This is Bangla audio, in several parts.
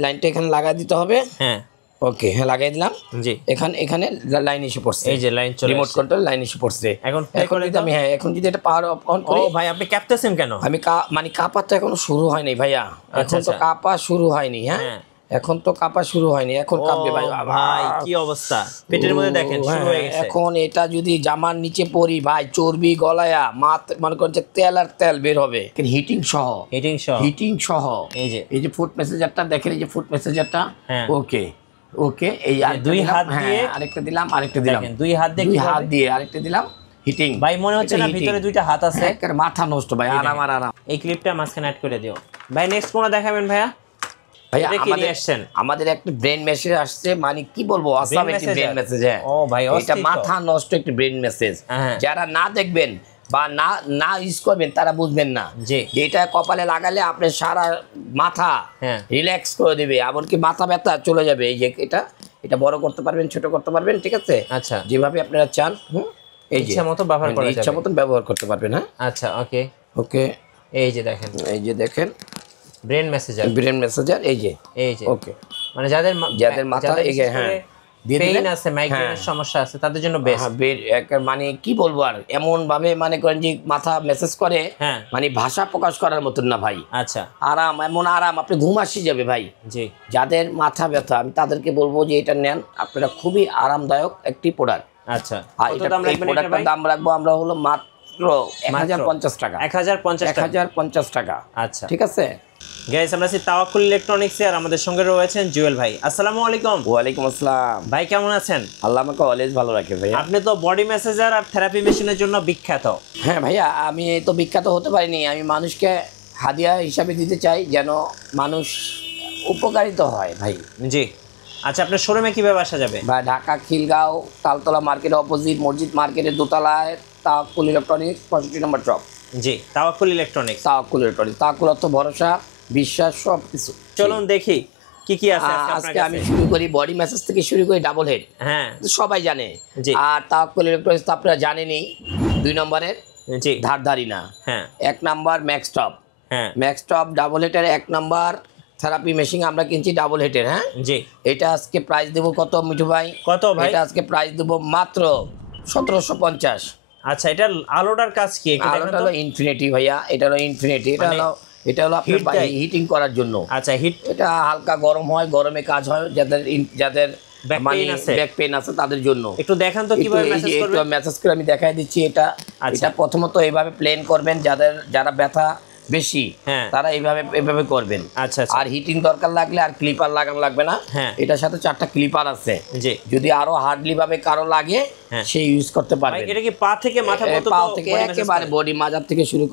লাইনটা এখানে লাগাই দিতে হবে। হ্যাঁ ওকে, হ্যাঁ লাগাই দিলাম। জি, এখানে লাইন এসে পড়ছে, এই যে লাইন চলে রিমোট কন্ট্রোল লাইন এসে পড়ছে। এখন যদি আমি এখন যদি এটা পাওয়ার অন ও করি। ভাই আপনি ক্যাপতেছেন কেন? আমি মানে কাপা তো এখনো শুরু হয়নি ভাইয়া, এখন তো কাপা শুরু হয়নি। হ্যাঁ এখন তো কাপা শুরু হয়নি, এখন কাঁপবে ভাই। ভাই কি অবস্থা, পেটের মধ্যে দেখেন শুরু হয়ে গেছে। এখন এটা যদি জামার নিচে পরি ভাই, চর্বি গলায়া মনে করেন যে তেল আর তেল বের হবে, হিটিং সহ। এই যে ফুড মেসেঞ্জারটা দেখেন, এই যে ফুড মেসেঞ্জারটা। ওকে ওকে, এই দুই হাত দিয়ে আরেকটা দিলাম, দুই হাত দিয়ে আরেকটা দিলাম। হিটিং ভাই মনে হচ্ছে না ভিতরে দুইটা হাত আছে? একেবারে মাথা নষ্ট ভাই, আরাম। এই ক্লিপটা মাঝখানে অ্যাড করে দিও ভাই। নেক্সট কোনটা দেখাবেন ভাইয়া? ভাইয়া আমাদের একটা ব্রেন মেসেজ আসছে, মানে কি বলবো, আসাম একটি ব্রেন মেসেজ। ও ভাই এটা মাথা নষ্ট একটি ব্রেন মেসেজ। যারা না দেখবেন বা না ইউজ করবেন তারা বুঝবেন না যে এটা কপালে লাগালে আপনার সারা মাথা রিল্যাক্স করে দিবে, এমনকি মাথা ব্যথা চলে যাবে। এই যে এটা বড় করতে পারবেন, ছোট করতে পারবেন, ঠিক আছে? আচ্ছা, যেভাবে আপনারা চান ইচ্ছা মতো ব্যবহার করা যাবে, ইচ্ছা মতন ব্যবহার করতে পারবেন। হ্যাঁ আচ্ছা, ওকে। এই যে দেখেন ব্রেন মেসেঞ্জার। এই যে ওকে, মানে যাদের মাথা পেইন আছে, মাইগ্রেনের সমস্যা আছে তাদের জন্য বেস্ট। মানে কি বলবো আর, এমন ভাবে মানে করেন যে মাথা মেসেজ করে, মানে ভাষা প্রকাশ করার মতন না ভাই। আচ্ছা, আরাম, এমন আরাম, আপনি ঘুম আসি যাবে ভাই। জি, যাদের মাথা ব্যথা আমি তাদেরকে বলবো যে এটা নেন, আপনারা খুবই আরামদায়ক একটি প্রোডাক্ট। আচ্ছা, আর এটা দাম রাখবো আমরা হলো মাত্র 1050 টাকা। 1050 টাকা। আচ্ছা, ঠিক আছে গাইস, আমরা আছি তাওয়াক্কুল ইলেকট্রনিক্সে, আর আমাদের সঙ্গে রয়েছেন জুয়েল ভাই। আসসালামু আলাইকুম। ওয়ালাইকুম আসসালাম ভাই, কেমন আছেন? আল্লাহ আমাকে অলওয়েজ ভালো রাখে ভাই। আপনি তো বডি মেসেঞ্জার আর থেরাপি মেশিনের জন্য বিখ্যাত। হ্যাঁ ভাইয়া, আমি তো বিখ্যাত হতে পারিনি, আমি মানুষকে হাদিয়া হিসাবে দিতে চাই যেন মানুষ উপকারিত হয় ভাই। জি, আচ্ছা, আপনার শোরুমে কিভাবে আসা যাবে? বা ঢাকা খিলগাঁও তালতলা মার্কেটের অপোজিট মসজিদ মার্কেটের দোতলায় তাওয়াক্কুল ইলেকট্রনিক্স 65 নম্বর শপ। জি, তাওয়াক্কুল ইলেকট্রনিক্স। তাওয়াক্কুল অর্থ ভরসা, বিশ্বাস, সব কিছু। চলুন দেখি কি আছে আজকে। আমি শুরু করি বডি ম্যাসেজ থেকে, শুরু করি ডাবল হেড। হ্যাঁ, সবাই জানে। আর তাওয়াক্কুল ইলেকট্রনিক্স তো আপনারা জানেনই, 2 নম্বরের ধারধারি না। 1 নাম্বার ম্যাক্সটপ। ম্যাক্সটপ ডাবল হেডের 1 নাম্বার থেরাপি মেশিন আমরা কিনছি ডাবল হেডের। হ্যাঁ জি, এটা আজকে প্রাইস দেবো কত মিঠু ভাই? কত ভাই? এটা আজকে প্রাইস দেবো মাত্র 1750। আচ্ছা, এটা আলোটার কাজ কি? আলোটা হলো ইনফিনিটি ভাইয়া, এটা হলো ইনফিনিটি। এটা হলো আপনার হিটিং করার জন্য। আচ্ছা, এটা হালকা গরম হয়, গরমে কাজ হয়, যাদের ব্যাক পেইন আছে তাদের জন্য। একটু দেখান তো কিভাবে মেসেজ করে আমি দেখাই দিচ্ছি। এটা প্রথমত এইভাবে প্লেন করবেন, যারা ব্যথা বেশি তারা এইভাবে করবেন। আচ্ছা, আর হিটিং দরকার লাগলে আর ক্লিপার লাগানো লাগবে না। এটার সাথে 4টা ক্লিপার আছে, যদি আরো হার্ডলি ভাবে কারো লাগে সে ইউজ করতে পারবে। এটা কি পা থেকে মাথা পর্যন্ত? পা থেকে একেবারে বডি, মাজার থেকে শুরু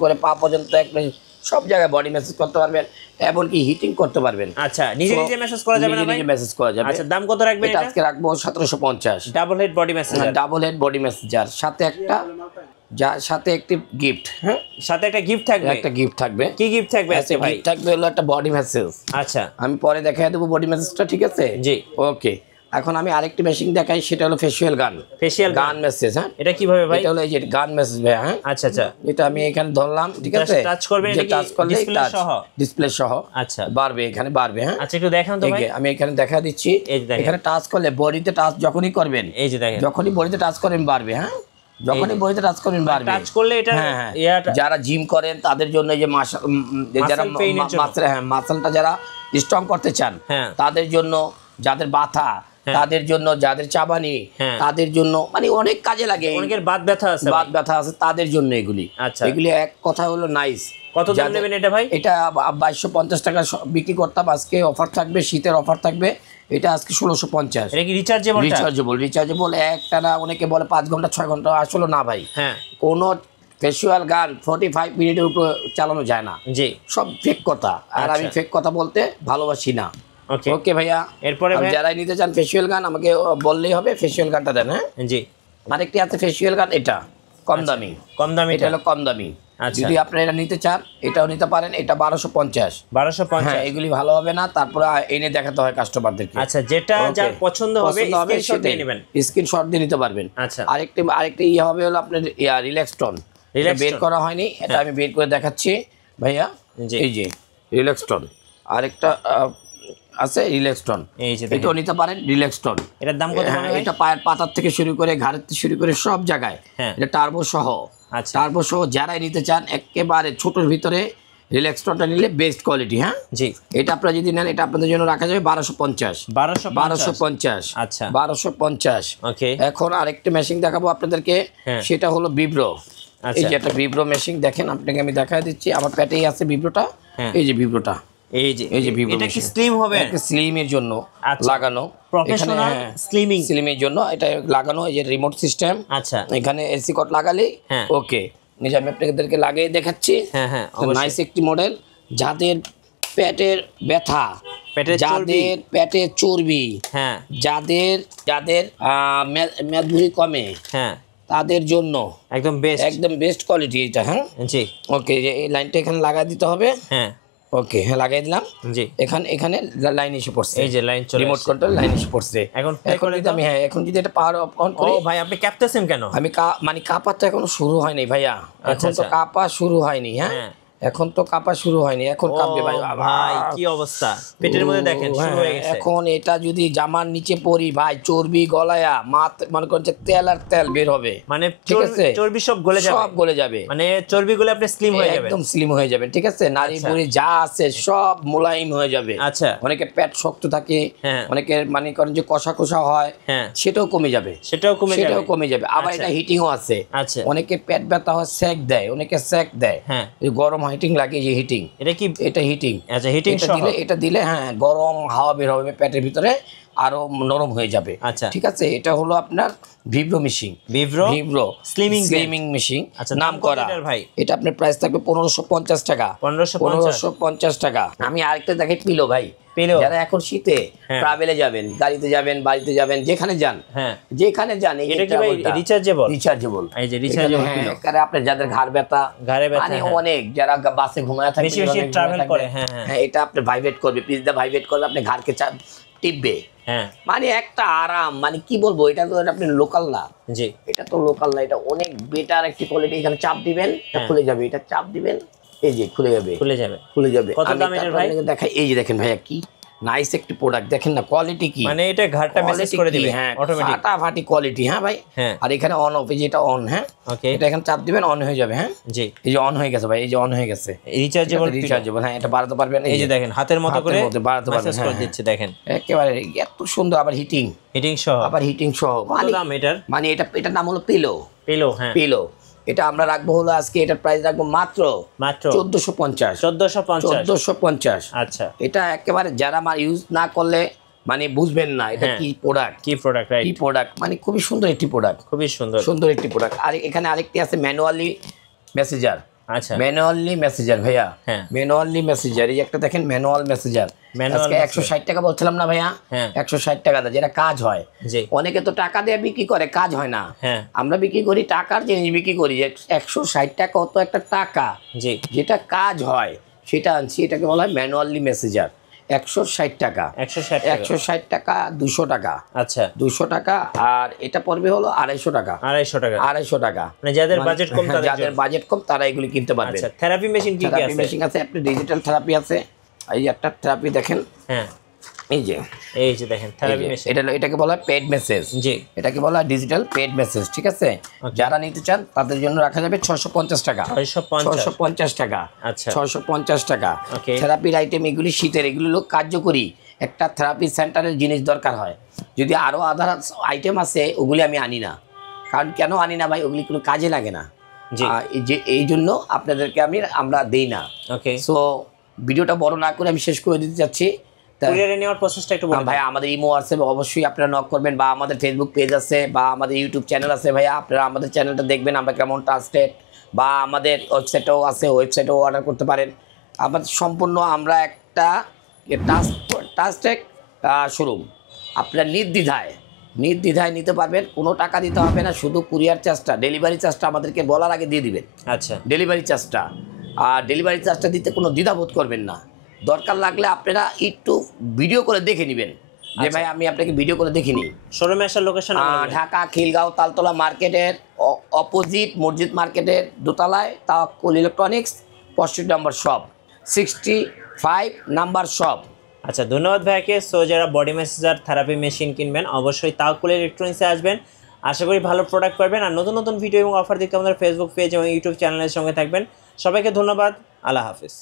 করে পা পর্যন্ত একবারে সব জায়গায় বডি মেসেজ করতে পারবেন, এমনকি হিটিং করতে পারবেন। আচ্ছা, নিজে মেসেজ করা যাবে না ভাই? নিজে মেসেজ করা যাবে। আচ্ছা, দাম কত রাখবেন? এটা আজকে রাখবো 1750। ডাবল হেড বডি মেসেঞ্জার সাথে একটি গিফট। হ্যাঁ, সাথে একটা গিফট থাকবে। কি গিফট থাকবে আজকে ভাই? থাকবে হলো একটা বডি মেসেজ। আচ্ছা, আমি পরে দেখাই দেবো বডি মেসেজটা, ঠিক আছে? জি, ওকে। এখন আমি আরেকটি মেশিন দেখাই, সেটা হলো ফেসিয়াল গান মেসেজ। হ্যাঁ, এটা কিভাবে ভাই? এটা হলো এই যে গান মেসেজ ভাই। হ্যাঁ, আচ্ছা, এটা আমি এখানে ধরলাম, ঠিক আছে? টাচ করবেন, এটা টাচ করলে ডিসপ্লে সহ আচ্ছা বাড়বে, এখানে বাড়বে। হ্যাঁ, আচ্ছা, একটু দেখান তো ভাই। আমি এখানে দেখা দিচ্ছি। এখানে টাচ করলে বডিতে টাচ যখনই করবেন, এই যে দেখেন, যখনই বডিতে টাচ করবেন বাড়বে। হ্যাঁ, যখনই বডিতে টাচ করবেন বাড়বে। টাচ করলে এটা যারা জিম করেন তাদের জন্য, এই যে যারা মাসলটা যারা স্ট্রং করতে চান তাদের জন্য, যাদের ব্যথা তাদের জন্য, যাদের চাবানি তাদের জন্য, মানে অনেক কাজে লাগে। অনেকের বাত ব্যথা আছে তাদের জন্য এগুলি। আচ্ছা, এগুলি এক কথা হলো নাইস। কত দাম নেবেন এটা ভাই? এটা 2250 টাকা বিক্রি করতাম, আজকে অফার থাকবে, শীতের অফার থাকবে। এটা আজকে 1650। এটা কি রিচার্জেবল? একটা না, অনেকে বলে 5 ঘন্টা 6 ঘন্টা, আসলে না ভাই। কোনো ফেসিয়াল গান 45 মিনিটের উপর চালানো যায় না। জি, সব ফেক কথা, আর আমি ফেক কথা বলতে ভালোবাসি না। ওকে ভাইয়া, এরপরে যারাই নিতে চান ফেসিয়াল গান আমাকে বললেই হবে, ফেসিয়াল গানটা দেন। হ্যাঁ জি, আরেকটি আছে ফেসিয়াল গান, এটা কম দামি। এটা হলো কম দামি। যদি আপনারা এটা নিতে চান এটাও নিতে পারেন। এটা 1250। হ্যাঁ, এগুলি ভালো হবে না, তারপরে এনে দেখাতে হয় কাস্টমারদেরকে। আচ্ছা, যেটা যার পছন্দ হবে স্ক্রিনশট দিয়ে নেবেন, স্ক্রিনশট দিয়ে নিতে পারবেন। আচ্ছা, আরেকটি হবে হলো আপনার রিল্যাক্সটন। এটা বের করা হয়নি, এটা আমি বের করে দেখাচ্ছি ভাইয়া। এই যে রিল্যাক্সটন, আরেকটা আছে রিল্যাক্সটন, এটাও নিতে পারেন রিল্যাক্সটন। এটার দাম কত? এটা পায়ের পাতার থেকে শুরু করে ঘাড়ের থেকে শুরু করে সব জায়গায়, এটা টার্বো সহ। টার্বো সহ যারাই নিতে চান একেবারে ছোটোর ভিতরে রিল্যাক্সটনটা নিলে বেস্ট কোয়ালিটি। হ্যাঁ জি, এটা আপনারা যদি নেন এটা আপনাদের জন্য রাখা যাবে 1250। 1250, আচ্ছা 1250। ওকে, এখন আরেকটা মেশিন দেখাবো আপনাদেরকে, সেটা হলো ভিব্রো। এই যে একটা ভিব্রো মেশিন দেখেন, আপনাকে আমি দেখাই দিচ্ছি, আমার প্যাটেই আছে ভিব্রোটা। এই যে ভিব্রোটা, এই যে ভিব্রো, এটা কি স্লিম হবে? স্লিমের জন্য লাগানো, প্রফেশনাল স্লিমিংয়ের জন্য এটা লাগানো। এই যে রিমোট সিস্টেম, আচ্ছা এখানে এসি কট লাগালে ওকে। নিজে আমি আপনাদেরকে লাগিয়ে দেখাচ্ছি। নাইস একটি মডেল। যাদের পেটের ব্যথা, যাদের পেটে চর্বি, যাদের মেদবুড়ি কমে, তাদের জন্য একদম বেস্ট কোয়ালিটি এটা। হ্যাঁ জি, ওকে। এই লাইনটা এখানে লাগাই দিতে হবে। ওকে, হ্যাঁ লাগাই দিলাম। জি, এখানে লাইন এসে পড়ছে, এই যে লাইন চলে, রিমোট কন্ট্রোল লাইন এসে পড়ছে। এখন যদি আমি এখন যদি এটা পাওয়ার অন করি। ও ভাই, আপনি ক্যাপতেছেন কেন? আমি মানে কাঁপা তো এখনো শুরু হয়নি ভাইয়া, এখন তো কাঁপা শুরু হয়নি। হ্যাঁ এখন তো কাঁপা শুরু হয়নি, এখন কাঁপবে ভাই। ভাই কি অবস্থা পেটের মধ্যে, দেখেন শুরু হয়ে গেছে। এখন এটা যদি জামার নিচে পরি ভাই, চর্বি গলায়া মনে করেন যে তেল আর তেল বের হবে, মানে ঠিক আছে, চর্বি সব গলে যাবে, সব গলে যাবে, মানে চর্বি গুলো আপনি স্লিম হয়ে যাবেন, একদম স্লিম হয়ে যাবেন। ঠিক আছে, নারী বুড়ি যা আছে সব মোলায়েম হয়ে যাবে। আচ্ছা, অনেকে পেট শক্ত থাকে, অনেকে মানে করেন যে কষা কষা হয়, সেটাও কমে যাবে, সেটাও কমে যাবে। আবার এটা হিটিংও আছে। আচ্ছা, অনেকে পেট ব্যথা হয় সেক দেয়, অনেকে সেক দেয়, গরম হিটিং লাগে, যে হিটিং, এটা কি? এটা হিটিং। আচ্ছা, হিটিং দিলে, এটা দিলে হ্যাঁ গরম হাওয়া বের হবে পেটের ভিতরে, আরো নরম হয়ে যাবে। আচ্ছা, ঠিক আছে। এটা হলো আপনার ভিব্রো মেশিন, ভিব্রো স্লিমিং মেশিন নাম করা। এটা আপনার প্রাইস থাকবে 1550 টাকা, 1550 টাকা। আমি আরেকটা দেখাই, পিলো ভাই। যারা এখন শীতে ট্রাভেলে যাবেন, গাড়িতে যাবেন, বাড়িতে যাবেন, যেখানে যান, এটা কি ভাই রিচার্জেবল? এই যে রিচার্জেবল পিলো, কারণ আপনি যাদের ঘাড় ব্যথা মানে অনেক, যারা বাসে ঘুমায় থাকে, বেশি বেশি ট্রাভেল করে, হ্যাঁ এটা আপনি ভাইব্রেট করবে, পিছদা ভাইব্রেট করবে, আপনি ঘাড়কে টিপবে, মানে একটা আরাম, মানে কি বলবো, এটা তো আপনি লোকাল না। জি, এটা তো লোকাল না, এটা অনেক বেটার একটি কোয়ালিটি। এখানে চাপ দিবেন, খুলে যাবে, এটা চাপ দিবেন, এই যে খুলে যাবে। কত দাম এটার ভাই? দেখাই, এই যে দেখেন ভাইয়া, কি নাইস একটি প্রোডাক্ট, দেখেন না কোয়ালিটি কি, মানে এটা ঘাড়টা মেসেজ করে দিবে, হ্যাঁ অটোমেটিক, ফাটাফাটি কোয়ালিটি। হ্যাঁ ভাই, আর এখানে অন অফ, এই যে এটা অন, হ্যাঁ ওকে, এটা এখানে চাপ দিবেন, অন হয়ে যাবে। হ্যাঁ জি, এই যে অন হয়ে গেছে ভাই, এই যে অন হয়ে গেছে, রিচার্জেবল। হ্যাঁ এটা বাড়াতে পারবেন, এই যে দেখেন হাতের মতো করে বাড়াতে পারবেন, মেসেজ করে দিচ্ছে, দেখেন একেবারে এত সুন্দর। আবার হিটিং সহ, কত দাম এটার? মানে এটার নাম হলো পিলো। হ্যাঁ পিলো। এটা আমরা রাখবো হলো, আজকে এটার প্রাইস রাখবো মাত্র 1450। আচ্ছা, এটা একেবারে যারা আমার ইউজ না করলে মানে বুঝবেন না এটা কি প্রোডাক্ট, মানে খুবই সুন্দর একটি প্রোডাক্ট, সুন্দর একটি প্রোডাক্ট। আর এখানে আরেকটি আছে ম্যানুয়ালি মেসেজার। আচ্ছা, ম্যানুয়ালি মেসেজার ভাইয়া, ম্যানুয়ালি মেসেজার, এই একটা দেখেন ম্যানুয়াল মেসেজার। আজকে 160 টাকা বলছিলাম না ভাইয়া, 160 টাকা দা, যেটা কাজ হয়। অনেকে তো টাকা দিয়ে বিক্রি করে, কাজ হয় না। আমরা বিক্রি করি টাকার জিনিস বিক্রি করি, 160 টাকা অত একটা টাকা, যেটা কাজ হয় সেটা আনছি। এটাকে বলা হয় ম্যানুয়ালি মেসেজার। 160 টাকা, 160 টাকা, 200 টাকা। আচ্ছা, 200 টাকা। আর এটা পড়বে হলো 250 টাকা, 250 টাকা। মানে যাদের বাজেট কম, যাদের বাজেট কম তারা এগুলি কিনতে পারবে। আচ্ছা, থেরাপি মেশিন কি আছে? মেশিন আছে, আপনি ডিজিটাল থেরাপি আছে। এই যে একটা থেরাপি দেখেন, এই যে দেখেন থেরাপি মেশিন, এটাকে বলা হয় পেড মেসেজ। জি, এটাকে বলা হয় ডিজিটাল পেড মেসেজ। ঠিক আছে, যারা নিতে চান তাদের জন্য রাখা যাবে 650 টাকা, 650 টাকা। আচ্ছা, 650 টাকা। থেরাপির আইটেম এগুলি শীতের, এগুলি লোক কার্যকরী। একটা থেরাপি সেন্টারের জিনিস দরকার হয়, যদি আরও আদার আইটেম আছে ওগুলি আমি আনি না। কারণ কেন আনি না ভাই, ওগুলি কোনো কাজে লাগে না, এই জন্য আপনাদেরকে আমরা দেই না। ওকে, সো ভিডিওটা বড় না করে আমি শেষ করে দিতে চাচ্ছি। কুরিয়ারে নেওয়ার প্রসেসটা একটু বলুন ভাই। আমাদের ইমো আছে, অবশ্যই আপনারা নক করবেন, বা আমাদের ফেসবুক পেজ আছে, বা আমাদের ইউটিউব চ্যানেল আছে ভাইয়া, আপনারা আমাদের চ্যানেলটা দেখবেন, আমরা কেমন ট্রাস্টেড, বা আমাদের ওয়েবসাইটও আছে, ওয়েবসাইটেও অর্ডার করতে পারেন। আমাদের সম্পূর্ণ আমরা একটা ট্রাস্টেড শোরুম, আপনারা নির্দ্বিধায় নিতে পারবেন, কোনো টাকা দিতে হবে না, শুধু কুরিয়ার চার্জটা, ডেলিভারি চার্জটা আমাদেরকে বলার আগে দিয়ে দিবেন। আচ্ছা, ডেলিভারি চার্জটা, আর ডেলিভারি চার্জটা দিতে কোনো দ্বিধাবোধ করবেন না। দরকার লাগলে আপনারা একটু ভিডিও করে দেখে নেবেন, যে ভাই আমি আপনাকে ভিডিও করে দেখিনি। শোরুমে আসার লোকেশন ঢাকা খিলগাঁও তালতলা মার্কেটের অপোজিট মসজিদ মার্কেটের দোতলায় তাওয়াক্কুল ইলেকট্রনিক্স 65 নম্বর শপ, 5 নাম্বার শপ। আচ্ছা, ধন্যবাদ ভাইয়াকে। সো যারা বডি ম্যাসাজার থেরাপি মেশিন কিনবেন অবশ্যই তাওয়াক্কুল ইলেকট্রনিক্সে আসবেন। আশা করি ভালো প্রোডাক্ট পাবেন। আর নতুন নতুন ভিডিও এবং অফার দেখতে আমাদের ফেসবুক পেজ এবং ইউটিউব চ্যানেলের সঙ্গে থাকবেন। সবাইকে ধন্যবাদ। আল্লাহ হাফিজ।